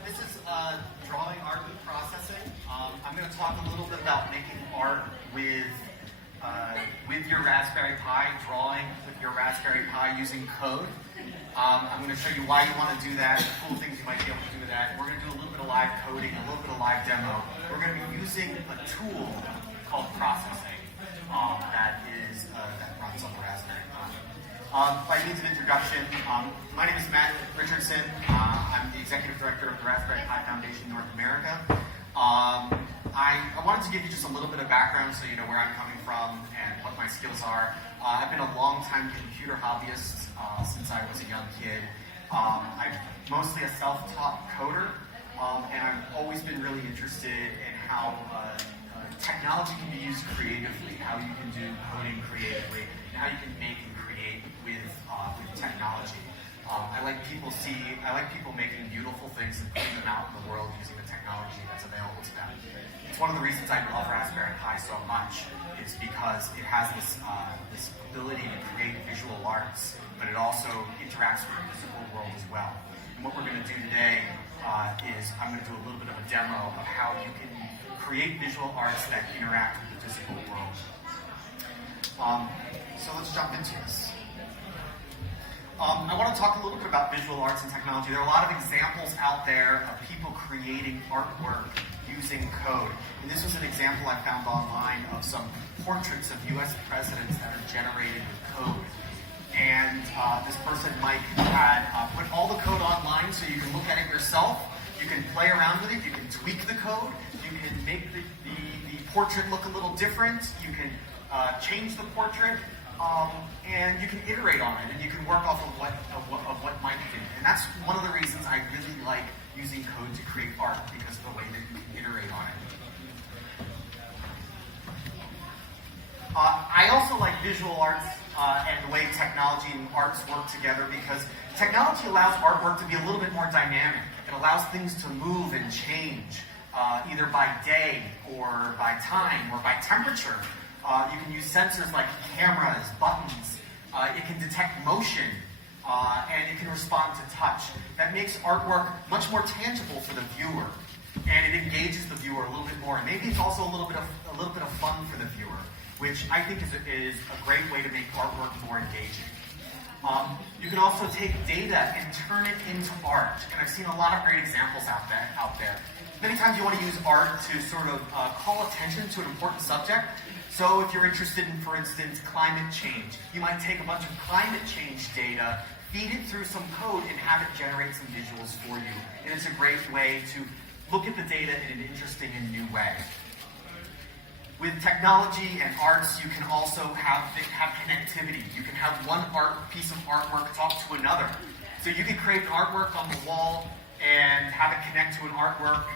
This is drawing art with processing. I'm going to talk a little bit about making art with your Raspberry Pi, drawing with your Raspberry Pi using code. I'm going to show you why you want to do that, the cool things you might be able to do with that. We're going to do a little bit of live coding, a little bit of live demo. We're going to be using a tool called processing that runs on the Raspberry Pi. By means of introduction, my name is Richardson. I'm the Executive Director of the Raspberry Pi Foundation North America. I wanted to give you just a little bit of background so you know where I'm coming from and what my skills are. I've been a long-time computer hobbyist since I was a young kid. I'm mostly a self-taught coder, and I've always been really interested in how technology can be used creatively, how you can do coding creatively, and how you can make and create with technology. I like people making beautiful things and putting them out in the world using the technology that's available to them. It's one of the reasons I love Raspberry Pi so much, is because it has this ability to create visual arts, but it also interacts with the physical world as well. And what we're going to do today is I'm going to do a little bit of a demo of how you can create visual arts that interact with the physical world. So let's jump into this. I want to talk a little bit about visual arts and technology. There are a lot of examples out there of people creating artwork using code. And this was an example I found online of some portraits of US presidents that are generated with code. And this person, Mike, had put all the code online so you can look at it yourself. You can play around with it. You can tweak the code. You can make the portrait look a little different. You can change the portrait. And you can iterate on it, and you can work off of what Mike did. And that's one of the reasons I really like using code to create art, because of the way that you can iterate on it. I also like visual arts and the way technology and arts work together, because technology allows artwork to be a little bit more dynamic. It allows things to move and change, either by day or by time or by temperature. You can use sensors like cameras, buttons. It can detect motion, and it can respond to touch. That makes artwork much more tangible for the viewer, and it engages the viewer a little bit more. And maybe it's also a little bit of fun for the viewer, which I think is a great way to make artwork more engaging. You can also take data and turn it into art, and I've seen a lot of great examples out there. Many times you want to use art to sort of call attention to an important subject. So if you're interested in, for instance, climate change, you might take a bunch of climate change data, feed it through some code, and have it generate some visuals for you. And it's a great way to look at the data in an interesting and new way. With technology and arts, you can also have connectivity. You can have one piece of artwork talk to another. So you can create artwork on the wall and have it connect to an artwork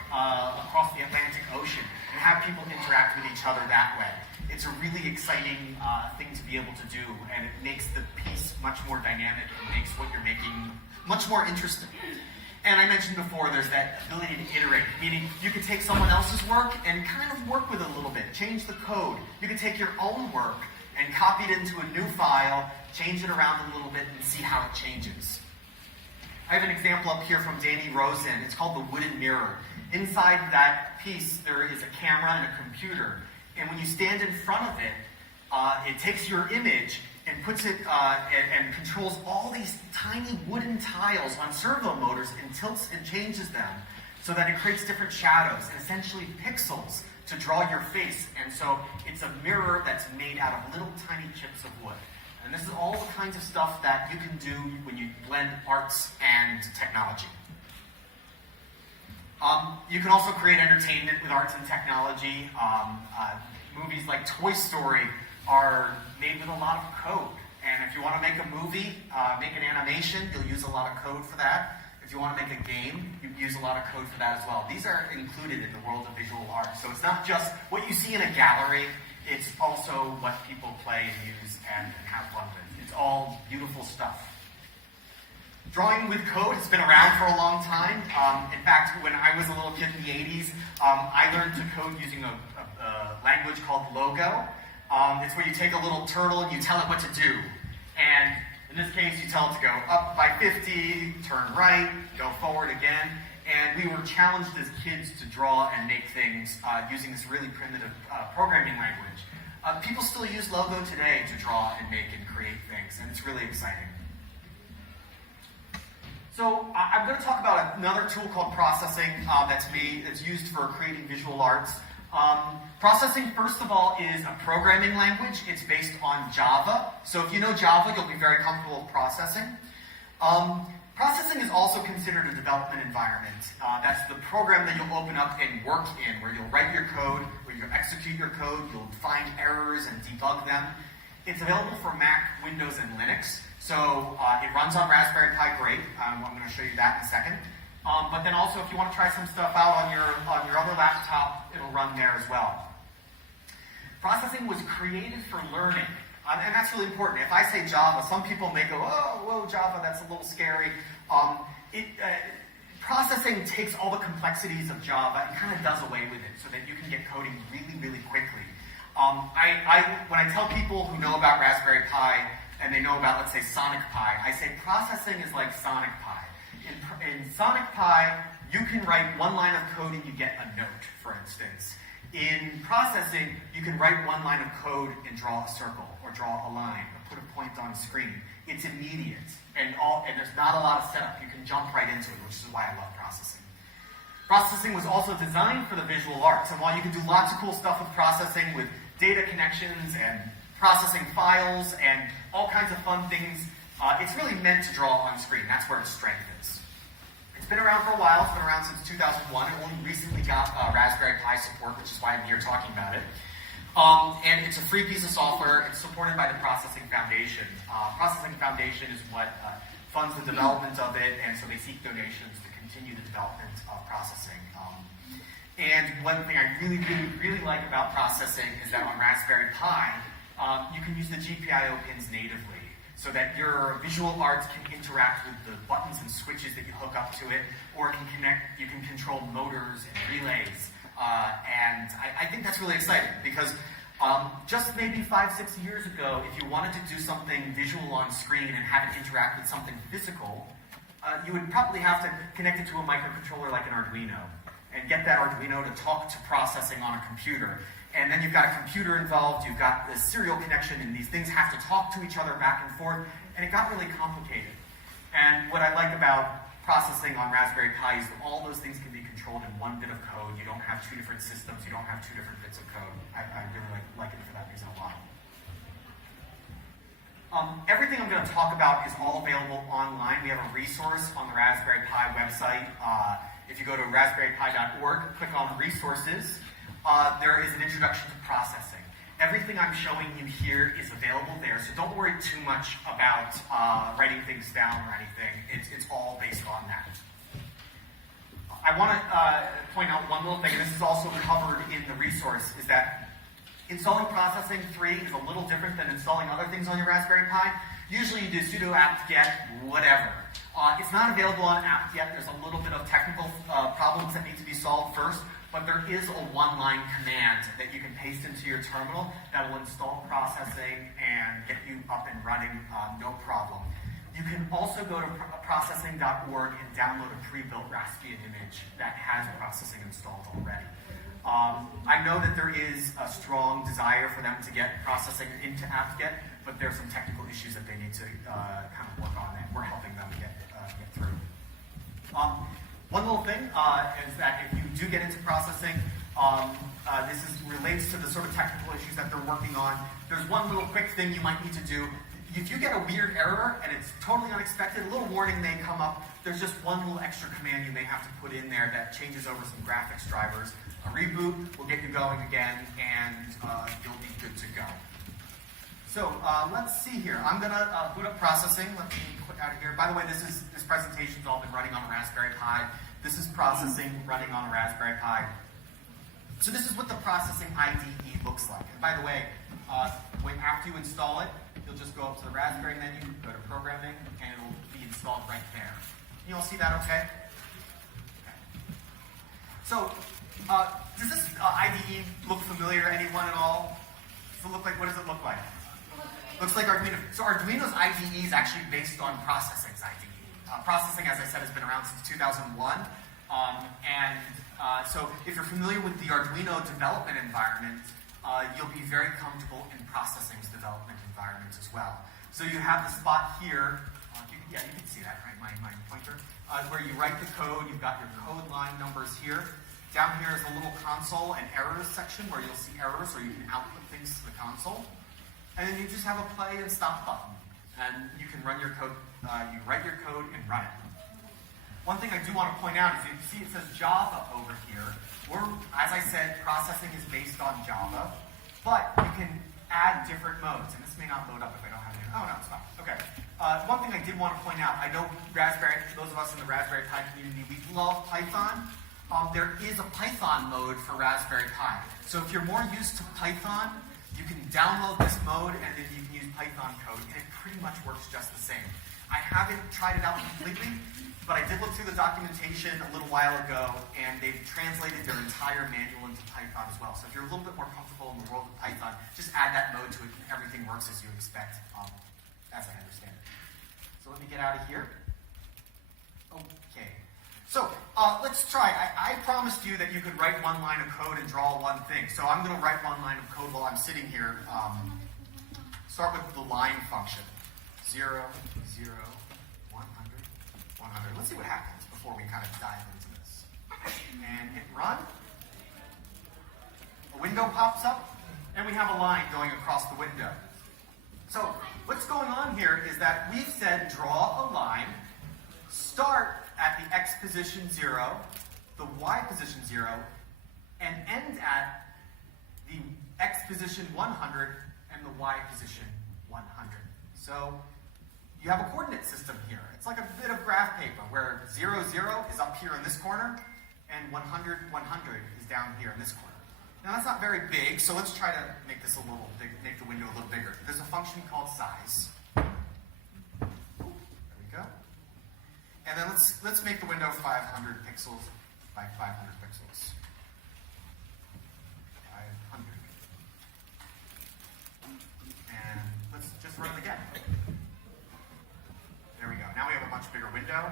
across the Atlantic Ocean, and have people interact with each other that way. It's a really exciting thing to be able to do, and it makes the piece much more dynamic and makes what you're making much more interesting. And I mentioned before, there's that ability to iterate, meaning you can take someone else's work and kind of work with it a little bit, change the code. You can take your own work and copy it into a new file, change it around a little bit, and see how it changes. I have an example up here from Danny Rosen. It's called the Wooden Mirror. Inside that piece, there is a camera and a computer. And when you stand in front of it, it takes your image and puts it and controls all these tiny wooden tiles on servo motors and tilts and changes them so that it creates different shadows and essentially pixels to draw your face. And so it's a mirror that's made out of little tiny chips of wood. And this is all the kinds of stuff that you can do when you blend arts and technology. You can also create entertainment with arts and technology. Movies like Toy Story are made with a lot of code. And if you want to make a movie, make an animation, you'll use a lot of code for that. If you want to make a game, you use a lot of code for that as well. These are included in the world of visual art. So it's not just what you see in a gallery, it's also what people play and use and have fun with. It's all beautiful stuff. Drawing with code has been around for a long time. In fact, when I was a little kid in the 80s, I learned to code using a language called Logo. It's where you take a little turtle and you tell it what to do. And in this case, you tell it to go up by 50, turn right, go forward again. And we were challenged as kids to draw and make things using this really primitive programming language. People still use Logo today to draw and make and create things, and it's really exciting. So I'm going to talk about another tool called processing that's used for creating visual arts. Processing, first of all, is a programming language. It's based on Java. So if you know Java, you'll be very comfortable with processing. Processing is also considered a development environment. That's the program that you'll open up and work in, where you'll write your code, where you'll execute your code, you'll find errors and debug them. It's available for Mac, Windows, and Linux. So it runs on Raspberry Pi great. I'm going to show you that in a second. But then also, if you want to try some stuff out on your other laptop, it'll run there as well. Processing was created for learning. And that's really important. If I say Java, some people may go, oh, whoa, Java, that's a little scary. Processing takes all the complexities of Java and kind of does away with it so that you can get coding really, really quickly. When I tell people who know about Raspberry Pi and they know about, let's say, Sonic Pi, I say processing is like Sonic Pi. In Sonic Pi, you can write one line of code and you get a note, for instance. In processing, you can write one line of code and draw a circle, or draw a line, or put a point on screen. It's immediate, and there's not a lot of setup. You can jump right into it, which is why I love processing. Processing was also designed for the visual arts, and while you can do lots of cool stuff with processing, with data connections and processing files and all kinds of fun things, it's really meant to draw on screen. That's where its strength is. It's been around for a while. It's been around since 2001. It only recently got Raspberry Pi support, which is why I'm here talking about it. And it's a free piece of software. It's supported by the Processing Foundation. Processing Foundation is what funds the development of it, and so they seek donations to continue the development of processing. And one thing I really, really, really like about processing is that on Raspberry Pi, you can use the GPIO pins natively, so that your visual arts can interact with the buttons and switches that you hook up to it, or you can control motors and relays. And I think that's really exciting, because just maybe 5-6 years ago, if you wanted to do something visual on screen and have it interact with something physical, you would probably have to connect it to a microcontroller like an Arduino, and get that Arduino to talk to processing on a computer. And then you've got a computer involved, you've got the serial connection, and these things have to talk to each other back and forth, and it got really complicated. And what I like about processing on Raspberry Pi is that all those things can be controlled in one bit of code. You don't have two different systems, you don't have two different bits of code. I really like it for that reason a lot. Everything I'm going to talk about is all available online. We have a resource on the Raspberry Pi website. If you go to raspberrypi.org, click on resources, there is an introduction to processing. Everything I'm showing you here is available there, so don't worry too much about writing things down or anything. It's all based on that. I want to point out one little thing, and this is also covered in the resource, is that installing Processing 3 is a little different than installing other things on your Raspberry Pi. Usually you do sudo apt-get whatever. It's not available on apt-get. There's a little bit of technical problems that need to be solved first. But there is a one-line command that you can paste into your terminal that will install processing and get you up and running, no problem. You can also go to processing.org and download a pre-built Raspbian image that has processing installed already. I know that there is a strong desire for them to get processing into apt-get, but there's some technical issues that they need to kind of work on, and we're helping them get through. One little thing is that if you do get into processing, this relates to the sort of technical issues that they're working on. There's one little quick thing you might need to do. If you get a weird error and it's totally unexpected, a little warning may come up. There's just one little extra command you may have to put in there that changes over some graphics drivers. A reboot will get you going again, and you'll be good to go. So let's see here. I'm going to boot up processing. Let me click out of here. By the way, this presentation's all been running on a Raspberry Pi. This is processing running on a Raspberry Pi. So this is what the processing IDE looks like. And by the way, after you install it, you'll just go up to the Raspberry menu, go to Programming, and it'll be installed right there. You all see that okay? So does this IDE look familiar to anyone at all? What does it look like? Looks like Arduino. So Arduino's IDE is actually based on Processing's IDE. Processing, as I said, has been around since 2001. So if you're familiar with the Arduino development environment, you'll be very comfortable in processing's development environment as well. So you have the spot here, you can see that, right, my pointer, where you write the code, you've got your code line numbers here. Down here is a little console and errors section where you'll see errors or you can output things to the console. And then you just have a play and stop button. And you can run your code, you write your code and run it. One thing I do want to point out is you see it says Java over here. As I said, processing is based on Java, but you can add different modes. And this may not load up if I don't have it. Oh, no, it's fine. Okay. One thing I did want to point out, I know those of us in the Raspberry Pi community, we love Python. There is a Python mode for Raspberry Pi. So if you're more used to Python, you can download this mode and then you can use Python code, and it pretty much works just the same. I haven't tried it out completely, but I did look through the documentation a little while ago, and they've translated their entire manual into Python as well. So if you're a little bit more comfortable in the world of Python, just add that mode to it, and everything works as you expect, as I understand it. So let me get out of here. Okay. So let's try. I promised you that you could write one line of code and draw one thing. So I'm going to write one line of code while I'm sitting here. Start with the line function. 0, 0, 100, 100. Let's see what happens before we kind of dive into this. And hit run. A window pops up, and we have a line going across the window. So what's going on here is that we've said draw a line, start at the x position 0, the y position 0, and end at the x position 100 and the y position 100. So you have a coordinate system here. It's like a bit of graph paper where 0, 0 is up here in this corner, and 100, 100 is down here in this corner. Now that's not very big, so let's try to make this a little big, make the window a little bigger. There's a function called size. There we go. And then let's make the window 500 pixels by 500 pixels. 500. And let's just run it again. There we go. Now we have a much bigger window.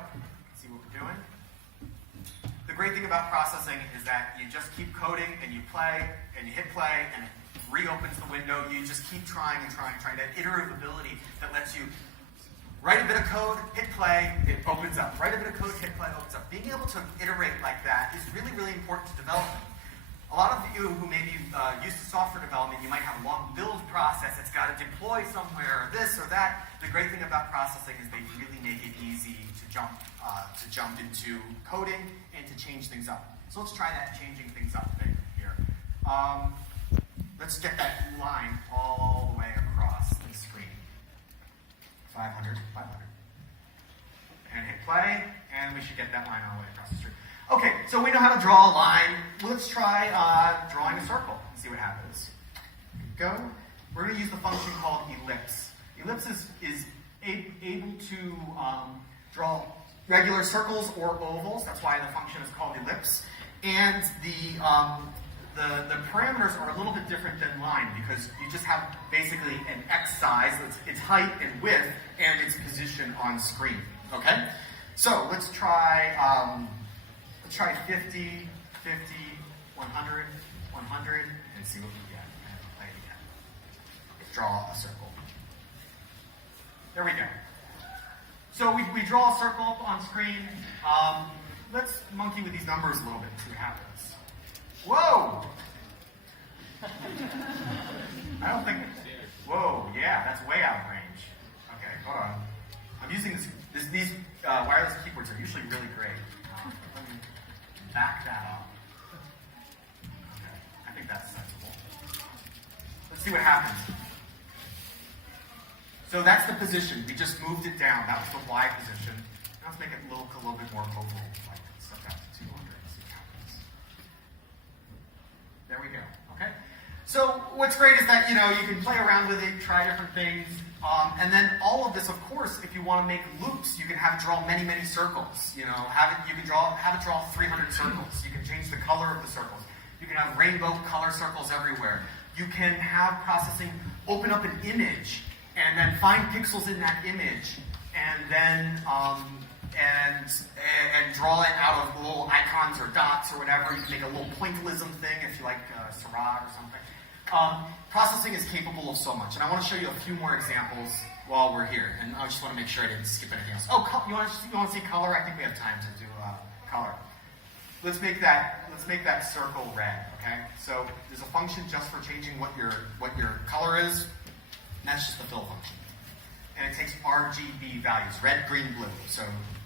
See what we're doing? The great thing about processing is that you just keep coding and you play and you hit play and it reopens the window. You just keep trying and trying. That iterative ability that lets you write a bit of code, hit play, it opens up. Write a bit of code, hit play, opens up. Being able to iterate like that is really, really important to development. A lot of you who may be used to software development, you might have a long build process. It's got to deploy somewhere, or this or that. The great thing about processing is they really make it easy to jump into coding and to change things up. So let's try that changing things up thing here. Let's get that line all the way across the screen. 500, 500. And hit play, and we should get that line all the way across the screen. Okay, so we know how to draw a line. Let's try drawing a circle and see what happens. Go. We're going to use the function called ellipse. Ellipse is able to draw regular circles or ovals. That's why the function is called ellipse. And the parameters are a little bit different than line because you just have basically an x size, its height and width, and its position on screen. Okay? So let's try 50, 50, 100, 100, and see what we get. And play it again. Draw a circle. There we go. So we draw a circle up on screen. Let's monkey with these numbers a little bit and see what happens. Whoa! I don't think... Whoa, yeah, that's way out of range. Okay, hold on. I'm using these wireless keyboards are usually really great. Let me back that up. Okay, I think that's sensible. Let's see what happens. So that's the position. We just moved it down. That was the Y position. Now let's make it look a little bit more oval, like stuff out to 200 and see what happens. There we go. Okay. So what's great is that you can play around with it, try different things, and then all of this, of course, if you want to make loops, you can have it draw many, many circles. You can have it draw 300 circles. You can change the color of the circles. You can have rainbow color circles everywhere. You can have processing open up an image and then find pixels in that image, and then and draw it out of little icons or dots or whatever. You can make a little pointillism thing if you like Seurat or something. Processing is capable of so much, and I want to show you a few more examples while we're here. And I just want to make sure I didn't skip anything else. Oh, you want to see color? I think we have time to do color. Let's make that circle red. Okay. So there's a function just for changing what your color is. And that's just the fill function. And it takes RGB values, red, green, blue. So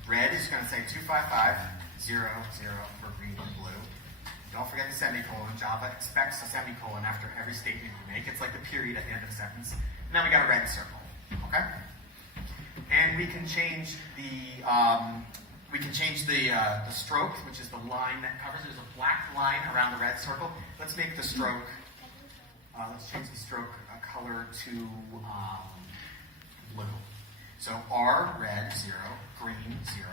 red is going to say 255, 0, 0 for green and blue. Don't forget the semicolon. Java expects a semicolon after every statement you make. It's like the period at the end of a sentence. And then we got a red circle. Okay? And we can change the stroke, which is the line that covers. There's a black line around the red circle. Let's make the stroke. Let's change the stroke color to blue. So R, red, 0, green, 0,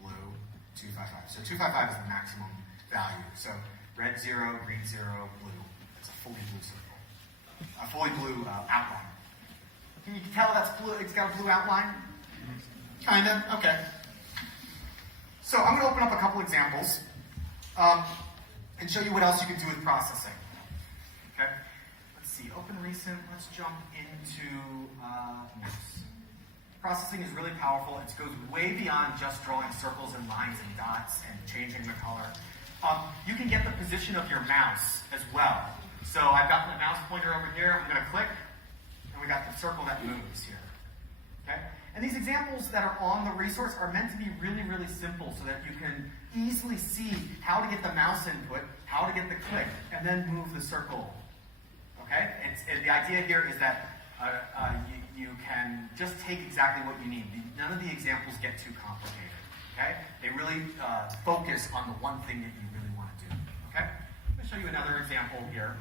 blue, 255. So 255 is the maximum value. So red, 0, green, 0, blue. That's a fully blue circle. A fully blue outline. Can you tell that's blue? It's got a blue outline? Kinda? Okay. So I'm going to open up a couple examples and show you what else you can do with processing. Okay? Let's see. Open recent. Let's jump into mouse. Processing is really powerful. It goes way beyond just drawing circles and lines and dots and changing the color. You can get the position of your mouse as well. So I've got the mouse pointer over here. I'm going to click, and we got the circle that moves here. Okay? And these examples that are on the resource are meant to be really, really simple so that you can easily see how to get the mouse input, how to get the click, and then move the circle. Okay? The idea here is that you can just take exactly what you need. None of the examples get too complicated. Okay? They really focus on the one thing that you really want to do. Okay? I'm going to show you another example here.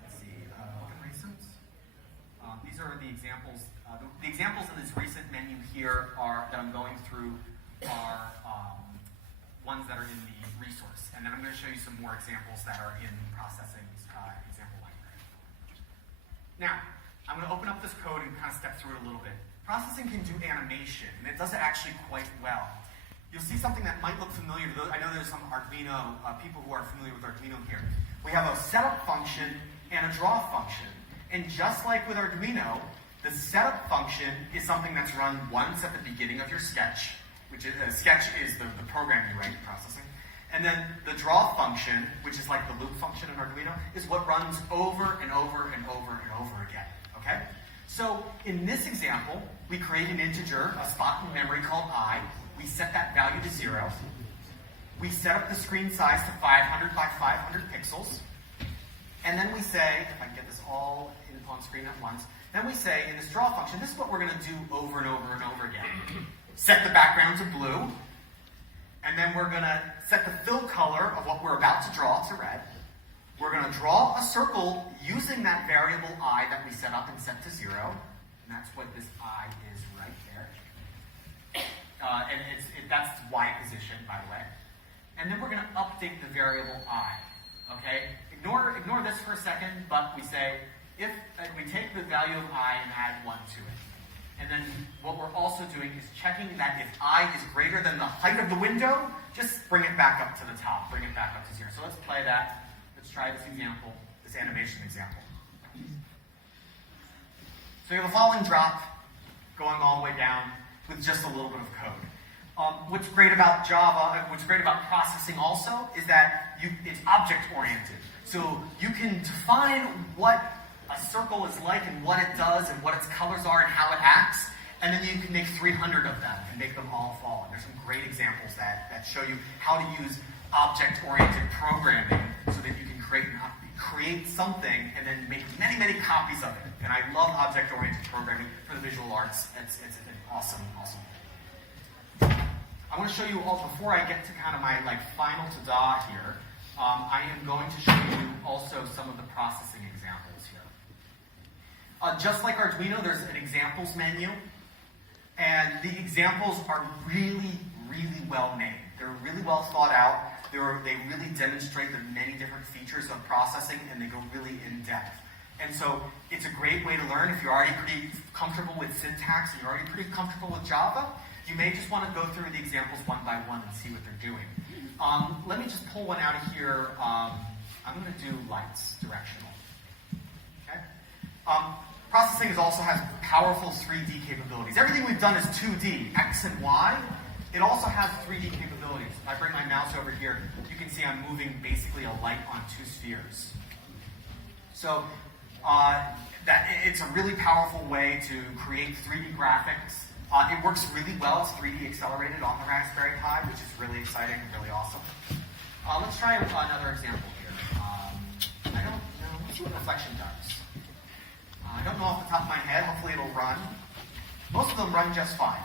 Let's see. Open recent. These are the examples. The examples in this recent menu here that I'm going through are ones that are in the resource. And then I'm going to show you some more examples that are in processing's example library. Now, I'm going to open up this code and kind of step through it a little bit. Processing can do animation, and it does it actually quite well. You'll see something that might look familiar to those. I know there's some Arduino, people who are familiar with Arduino here. We have a setup function and a draw function. And just like with Arduino, the setup function is something that's run once at the beginning of your sketch, which is sketch is the program you write processing. And then the draw function, which is like the loop function in Arduino, is what runs over and over and over and over again. Okay? So in this example, we create an integer, a spot in memory called I. We set that value to 0. We set up the screen size to 500 by 500 pixels. And then we say, if I can get this all on screen at once, then we say in this draw function, this is what we're going to do over and over and over again. Set the background to blue. And then we're going to set the fill color of what we're about to draw to red. We're going to draw a circle using that variable I that we set up and set to 0. And that's what this I is right there. And that's Y position, by the way. And then we're going to update the variable I. Okay? Ignore this for a second, but we say, if we take the value of I and add 1 to it. And then what we're also doing is checking that if I is greater than the height of the window, just bring it back up to the top. Bring it back up to 0. So let's play that. Let's try this example, this animation example. So you have a falling drop going all the way down with just a little bit of code. What's great about Java, what's great about processing also, is that it's object-oriented. So you can define what a circle is like and what it does and what its colors are and how it acts, and then you can make 300 of them and make them all fall. And there's some great examples that show you how to use object-oriented programming so that you can create something and then make many, many copies of it. And I love object-oriented programming for the visual arts. It's an awesome, awesome thing. I want to show you all, before I get to kind of my final ta-da here, I am going to show you also some of the processing examples here. Just like Arduino, there's an examples menu, and the examples are really, really well made. They're really well thought out. They really demonstrate the many different features of processing, and they go really in depth. And so it's a great way to learn if you're already pretty comfortable with syntax and you're already pretty comfortable with Java. you may just want to go through the examples one by one and see what they're doing. Let me just pull one out of here. I'm going to do lights, directional. Okay? Processing also has powerful 3D capabilities. Everything we've done is 2D, X and Y. It also has 3D capabilities. If I bring my mouse over here, you can see I'm moving basically a light on two spheres. So it's a really powerful way to create 3D graphics. It works really well. It's 3D accelerated on the Raspberry Pi, which is really exciting and really awesome. Let's try another example here. I don't know. Let's see what reflection does. I don't know off the top of my head. Hopefully it'll run. Most of them run just fine.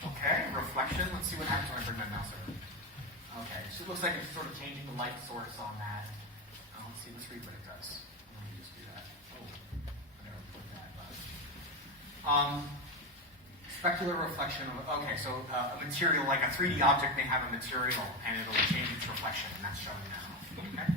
Okay, reflection. Let's see what happens when I bring my mouse over. Okay, so it looks like it's sort of changing the light source on that. Let's see. Let's read what it does. Let me just do that. Oh, I never put that. Specular reflection of, okay, so a material, like a 3D object may have a material and it'll change its reflection, and that's showing that off. Okay?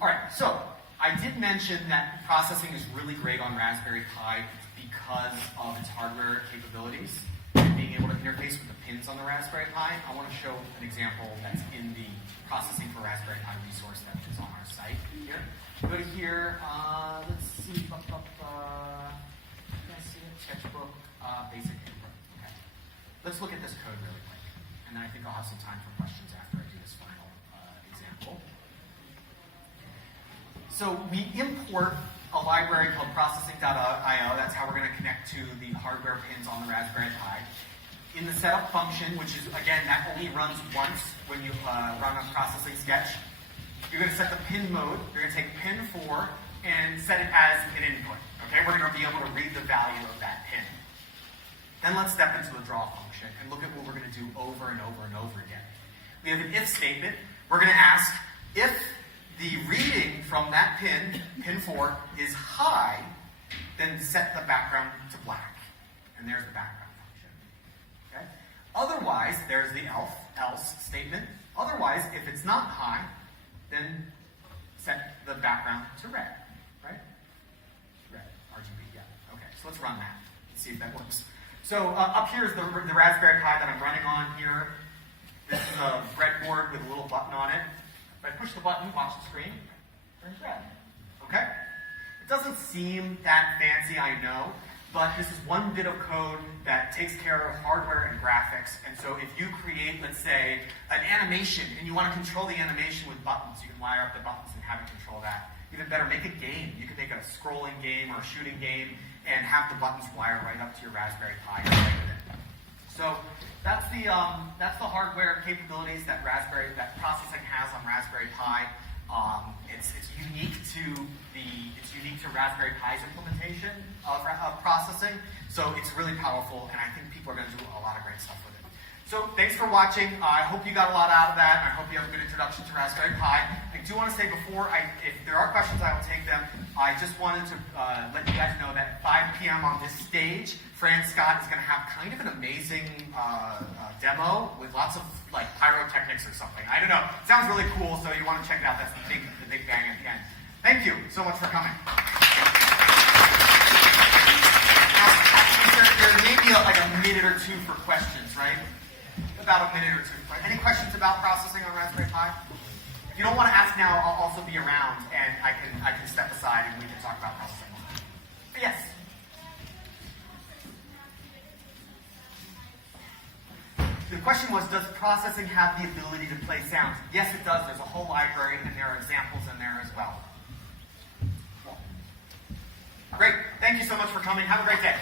Alright, so I did mention that processing is really great on Raspberry Pi because of its hardware capabilities and being able to interface with the pins on the Raspberry Pi. I want to show an example that's in the Processing for Raspberry Pi resource that is on our site here. Go to here, let's see, sketchbook, basic input. Okay. Let's look at this code really quick, and then I think I'll have some time for questions after I do this final example. So we import a library called processing.io. That's how we're going to connect to the hardware pins on the Raspberry Pi. In the setup function, which is, again, that only runs once when you run a processing sketch, you're going to set the pin mode. You're going to take pin 4 and set it as an input. Okay, we're going to be able to read the value of that pin. Then let's step into the draw function and look at what we're going to do over and over and over again. We have an if statement. We're going to ask if the reading from that pin, pin 4, is high, then set the background to black. And there's the background function. Okay? Otherwise, there's the else statement. Otherwise, if it's not high, then set the background to red. So let's run that and see if that works. So up here is the Raspberry Pi that I'm running on here. This is a breadboard with a little button on it. If I push the button, watch the screen, it turns red. Okay? It doesn't seem that fancy, I know, but this is one bit of code that takes care of hardware and graphics. And so if you create, let's say, an animation, and you want to control the animation with buttons, you can wire up the buttons and have it control that. Even better, make a game. You can make a scrolling game or a shooting game and have the buttons wire right up to your Raspberry Pi and play with it. So that's the hardware capabilities that processing has on Raspberry Pi. It's unique to Raspberry Pi's implementation of processing. So it's really powerful, and I think people are going to do a lot of great stuff with it. So thanks for watching. I hope you got a lot out of that. I hope you have a good introduction to Raspberry Pi. I do want to say before, if there are questions, I will take them. I just wanted to let you guys know that at 5 p.m. on this stage, Fran Scott is going to have kind of an amazing demo with lots of like pyrotechnics or something. I don't know. It sounds really cool, so you want to check it out. That's the big bang at the end. Thank you so much for coming. Now, actually, there may be like a minute or two for questions, right? About a minute or two. Right? Any questions about processing on Raspberry Pi? If you don't want to ask now, I'll also be around, and I can step aside and we can talk about processing. But yes. The question was, does processing have the ability to play sounds? Yes, it does. There's a whole library, and there are examples in there as well. Great. Thank you so much for coming. Have a great day.